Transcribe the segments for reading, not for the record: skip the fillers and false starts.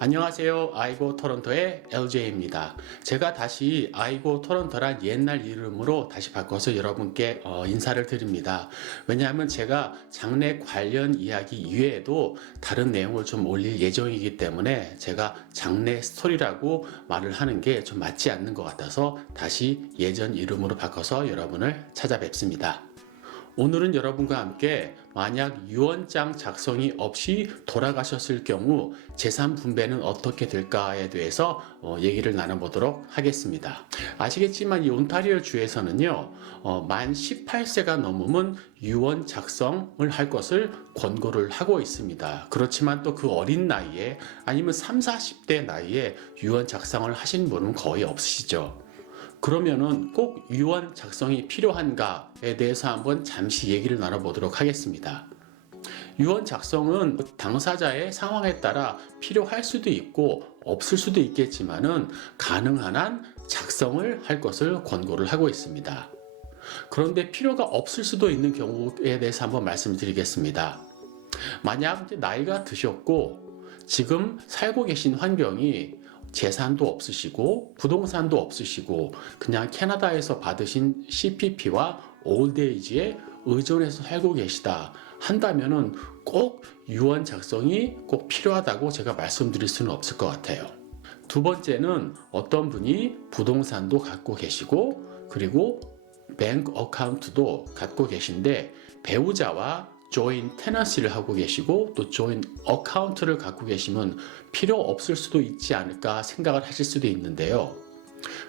안녕하세요. 아이고 토론토의 LJ입니다. 제가 다시 아이고 토론토란 옛날 이름으로 다시 바꿔서 여러분께 인사를 드립니다. 왜냐하면 제가 장래 관련 이야기 이외에도 다른 내용을 좀 올릴 예정이기 때문에 제가 장래 스토리라고 말을 하는 게 좀 맞지 않는 것 같아서 다시 예전 이름으로 바꿔서 여러분을 찾아뵙습니다. 오늘은 여러분과 함께 만약 유언장 작성이 없이 돌아가셨을 경우 재산 분배는 어떻게 될까에 대해서 얘기를 나눠보도록 하겠습니다. 아시겠지만 이 온타리오 주에서는요, 만 18세가 넘으면 유언 작성을 할 것을 권고를 하고 있습니다. 그렇지만 또 그 어린 나이에 아니면 3, 40대 나이에 유언 작성을 하신 분은 거의 없으시죠. 그러면은 꼭 유언 작성이 필요한가에 대해서 한번 잠시 얘기를 나눠보도록 하겠습니다. 유언 작성은 당사자의 상황에 따라 필요할 수도 있고 없을 수도 있겠지만은 가능한 한 작성을 할 것을 권고를 하고 있습니다. 그런데 필요가 없을 수도 있는 경우에 대해서 한번 말씀드리겠습니다. 만약 나이가 드셨고 지금 살고 계신 환경이 재산도 없으시고 부동산도 없으시고 그냥 캐나다에서 받으신 CPP와 올드에이지에 의존해서 살고 계시다 한다면은 꼭 유언 작성이 꼭 필요하다고 제가 말씀드릴 수는 없을 것 같아요. 두 번째는 어떤 분이 부동산도 갖고 계시고 그리고 뱅크 어카운트도 갖고 계신데 배우자와 조인 테넌시를 하고 계시고 또 조인 어카운트를 갖고 계시면 필요 없을 수도 있지 않을까 생각을 하실 수도 있는데요.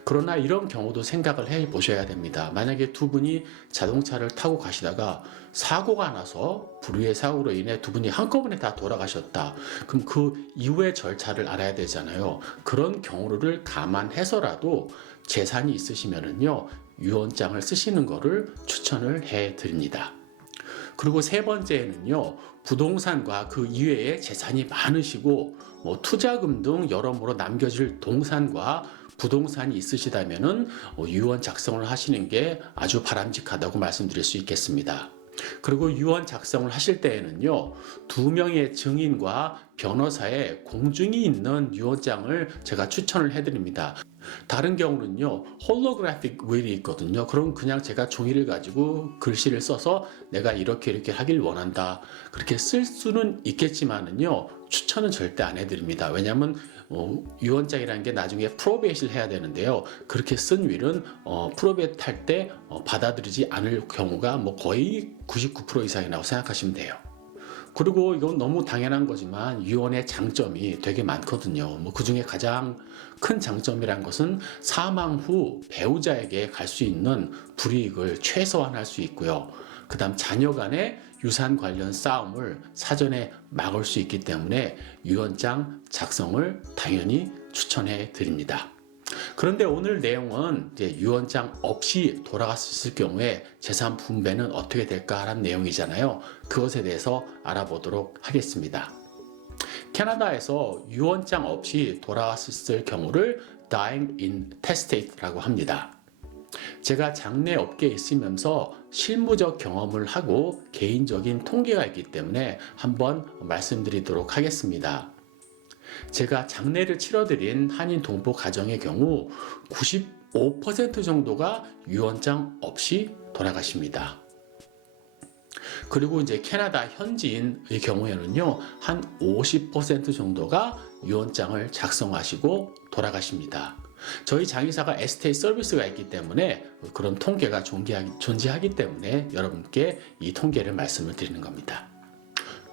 그러나 이런 경우도 생각을 해 보셔야 됩니다. 만약에 두 분이 자동차를 타고 가시다가 사고가 나서 불의의 사고로 인해 두 분이 한꺼번에 다 돌아가셨다. 그럼 그 이후의 절차를 알아야 되잖아요. 그런 경우를 감안해서라도 재산이 있으시면은요, 유언장을 쓰시는 거를 추천을 해 드립니다. 그리고 세 번째는요, 부동산과 그 이외에 재산이 많으시고 투자금 등 여러모로 남겨질 동산과 부동산이 있으시다면은 유언 작성을 하시는 게 아주 바람직하다고 말씀드릴 수 있겠습니다. 그리고 유언 작성을 하실 때에는요, 두 명의 증인과 변호사의 공증이 있는 유언장을 제가 추천을 해드립니다. 다른 경우는요, 홀로그래픽 윌이 있거든요. 그럼 그냥 제가 종이를 가지고 글씨를 써서 내가 이렇게 하길 원한다, 그렇게 쓸 수는 있겠지만은요, 추천은 절대 안 해드립니다. 왜냐하면 유언장이라는 게 나중에 프로베이트를 해야 되는데요, 그렇게 쓴 윌은 프로베이트 할 때 받아들이지 않을 경우가 거의 99% 이상이라고 생각하시면 돼요. 그리고 이건 너무 당연한 거지만 유언의 장점이 되게 많거든요. 그 중에 가장 큰 장점이란 것은 사망 후 배우자에게 갈 수 있는 불이익을 최소화할 수 있고요. 그 다음 자녀 간의 유산 관련 싸움을 사전에 막을 수 있기 때문에 유언장 작성을 당연히 추천해 드립니다. 그런데 오늘 내용은 이제 유언장 없이 돌아갔을 경우에 재산 분배는 어떻게 될까 하는 내용이잖아요. 그것에 대해서 알아보도록 하겠습니다. 캐나다에서 유언장 없이 돌아갔을 경우를 dying intestate라고 합니다. 제가 장내 업계에 있으면서 실무적 경험을 하고 개인적인 통계가 있기 때문에 한번 말씀드리도록 하겠습니다. 제가 장례를 치러드린 한인 동포 가정의 경우 95% 정도가 유언장 없이 돌아가십니다. 그리고 이제 캐나다 현지인의 경우에는요, 한 50% 정도가 유언장을 작성하시고 돌아가십니다. 저희 장의사가 에스테이트 서비스가 있기 때문에 그런 통계가 존재하기 때문에 여러분께 이 통계를 말씀을 드리는 겁니다.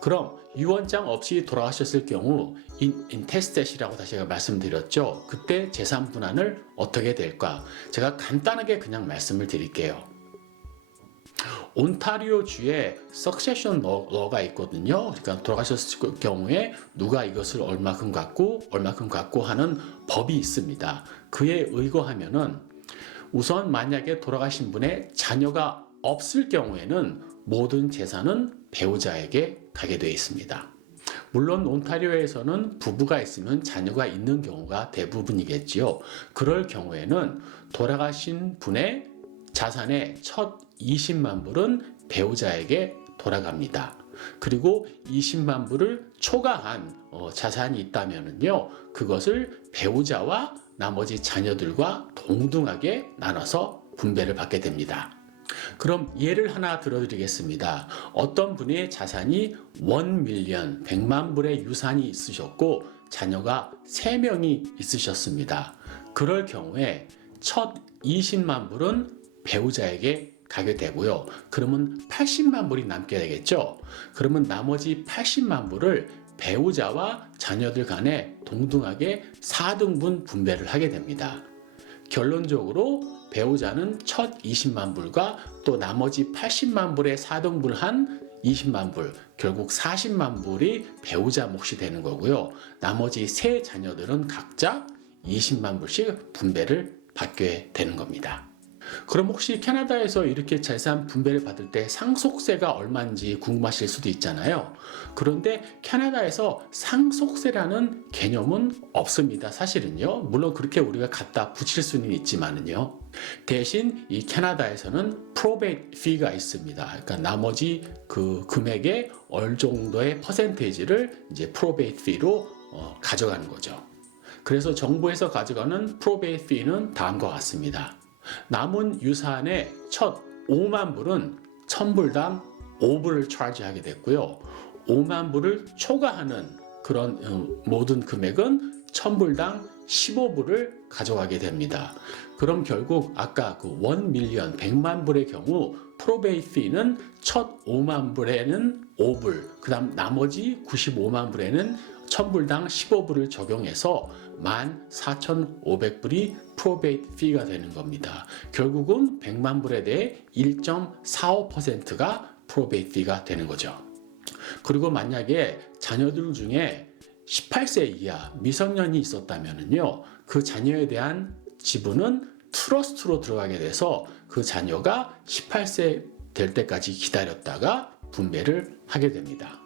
그럼 유언장 없이 돌아가셨을 경우 intestate이라고 다시 말씀드렸죠. 그때 재산 분할을 어떻게 될까? 제가 간단하게 그냥 말씀을 드릴게요. 온타리오 주에 succession law가 있거든요. 그러니까 돌아가셨을 경우에 누가 이것을 얼마큼 갖고 하는 법이 있습니다. 그에 의거하면은 우선 만약에 돌아가신 분의 자녀가 없을 경우에는 모든 재산은 배우자에게 가게 되어 있습니다. 물론 온타리오에서는 부부가 있으면 자녀가 있는 경우가 대부분이겠지요. 그럴 경우에는 돌아가신 분의 자산의 첫 20만 불은 배우자에게 돌아갑니다. 그리고 20만 불을 초과한 자산이 있다면요, 그것을 배우자와 나머지 자녀들과 동등하게 나눠서 분배를 받게 됩니다. 그럼 예를 하나 들어드리겠습니다. 어떤 분의 자산이 1밀리언, 100만 불의 유산이 있으셨고 자녀가 3명이 있으셨습니다. 그럴 경우에 첫 20만 불은 배우자에게 가게 되고요. 그러면 80만 불이 남게 되겠죠. 그러면 나머지 80만 불을 배우자와 자녀들 간에 동등하게 4등분 분배를 하게 됩니다. 결론적으로 배우자는 첫 20만 불과 또 나머지 80만 불의 4등분한 20만 불, 결국 40만 불이 배우자 몫이 되는 거고요. 나머지 세 자녀들은 각자 20만 불씩 분배를 받게 되는 겁니다. 그럼 혹시 캐나다에서 이렇게 재산 분배를 받을 때 상속세가 얼마인지 궁금하실 수도 있잖아요. 그런데 캐나다에서 상속세라는 개념은 없습니다. 사실은요. 물론 그렇게 우리가 갖다 붙일 수는 있지만은요. 대신 이 캐나다에서는 probate fee가 있습니다. 그러니까 나머지 그 금액의 어느 정도의 퍼센테이지를 이제 probate fee로 가져가는 거죠. 그래서 정부에서 가져가는 probate fee는 다음과 같습니다. 남은 유산의 첫 5만 불은 1000불당 5불을 차지하게 됐고요. 5만 불을 초과하는 그런 모든 금액은 1000불당 15불을 가져가게 됩니다. 그럼 결국 아까 그 1밀리언 100만 불의 경우 프로베이트 피는 첫 5만 불에는 5불, 그 다음 나머지 95만 불에는 1000불당 15불을 적용해서 14,500불이 프로베이트 피가 되는 겁니다. 결국은 100만 불에 대해 1.45%가 프로베이트 피가 되는 거죠. 그리고 만약에 자녀들 중에 18세 이하 미성년이 있었다면요, 그 자녀에 대한 지분은 트러스트로 들어가게 돼서 그 자녀가 18세 될 때까지 기다렸다가 분배를 하게 됩니다.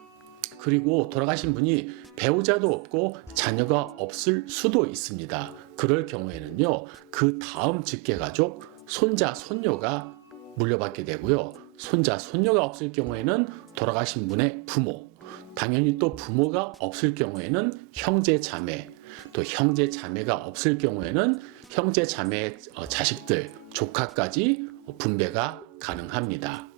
그리고 돌아가신 분이 배우자도 없고 자녀가 없을 수도 있습니다. 그럴 경우에는요, 그 다음 직계가족 손자, 손녀가 물려받게 되고요. 손자, 손녀가 없을 경우에는 돌아가신 분의 부모, 당연히 또 부모가 없을 경우에는 형제, 자매, 또 형제, 자매가 없을 경우에는 형제, 자매의 자식들, 조카까지 분배가 가능합니다.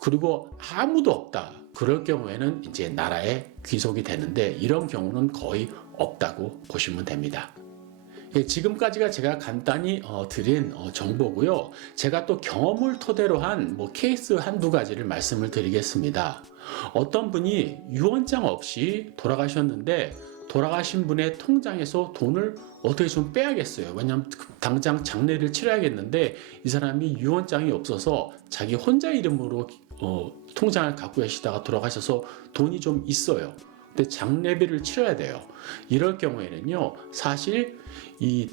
그리고 아무도 없다. 그럴 경우에는 이제 나라의 귀속이 되는데 이런 경우는 거의 없다고 보시면 됩니다. 지금까지가 제가 간단히 드린 정보고요. 제가 또 경험을 토대로 한 케이스 한두 가지를 말씀을 드리겠습니다. 어떤 분이 유언장 없이 돌아가셨는데 돌아가신 분의 통장에서 돈을 어떻게 좀 빼야겠어요. 왜냐하면 당장 장례를 치러야겠는데 이 사람이 유언장이 없어서 자기 혼자 이름으로 통장을 갖고 계시다가 돌아가셔서 돈이 좀 있어요. 근데 장례비를 치러야 돼요. 이럴 경우에는요, 사실 이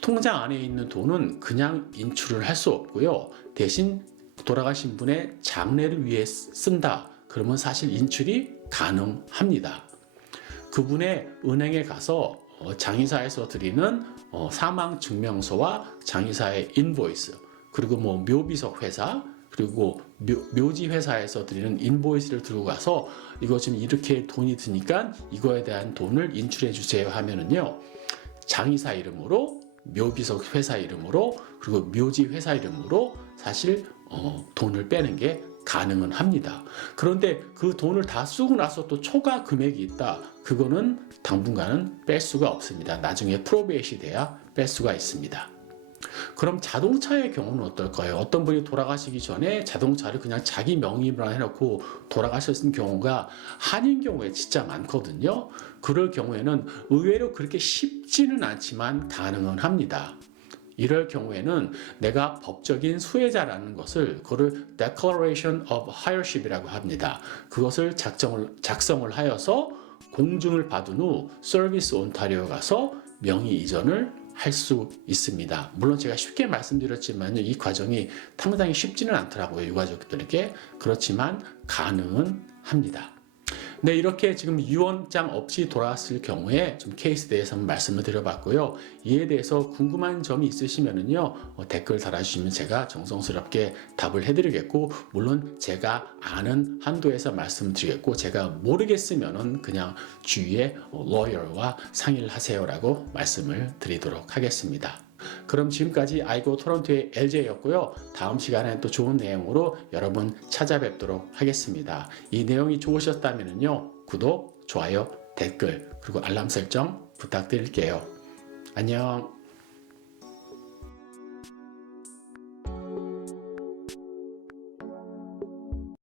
통장 안에 있는 돈은 그냥 인출을 할 수 없고요. 대신 돌아가신 분의 장례를 위해 쓴다. 그러면 사실 인출이 가능합니다. 그분의 은행에 가서 장의사에서 드리는 사망증명서와 장의사의 인보이스, 그리고 묘비석 회사, 그리고 묘지 회사에서 드리는 인보이스를 들고 가서 이거 지금 이렇게 돈이 드니까 이거에 대한 돈을 인출해 주세요 하면은요, 장의사 이름으로, 묘비석 회사 이름으로, 그리고 묘지 회사 이름으로 사실 돈을 빼는 게 가능은 합니다. 그런데 그 돈을 다 쓰고 나서 또 초과 금액이 있다. 그거는 당분간은 뺄 수가 없습니다. 나중에 프로베이트이 돼야 뺄 수가 있습니다. 그럼 자동차의 경우는 어떨까요? 어떤 분이 돌아가시기 전에 자동차를 그냥 자기 명의로 해놓고 돌아가셨는 경우가 한인 경우에 진짜 많거든요. 그럴 경우에는 의외로 그렇게 쉽지는 않지만 가능은 합니다. 이럴 경우에는 내가 법적인 수혜자라는 것을 그거를 Declaration of Heirship이라고 합니다. 그것을 작성을 하여서 공증을 받은 후 서비스 온타리오 가서 명의 이전을 할 수 있습니다. 물론 제가 쉽게 말씀드렸지만 이 과정이 상당히 쉽지는 않더라고요. 유가족들에게. 그렇지만 가능은 합니다. 네, 이렇게 지금 유언장 없이 돌아왔을 경우에 좀 케이스에 대해서 한번 말씀을 드려봤고요. 이에 대해서 궁금한 점이 있으시면은요, 댓글 달아주시면 제가 정성스럽게 답을 해드리겠고, 물론 제가 아는 한도에서 말씀드리겠고, 제가 모르겠으면은 그냥 주위에 lawyer와 상의를 하세요라고 말씀을 드리도록 하겠습니다. 그럼 지금까지 아이고 토론토의 LJ였고요. 다음 시간에 또 좋은 내용으로 여러분 찾아뵙도록 하겠습니다. 이 내용이 좋으셨다면요, 구독, 좋아요, 댓글, 그리고 알람 설정 부탁드릴게요. 안녕.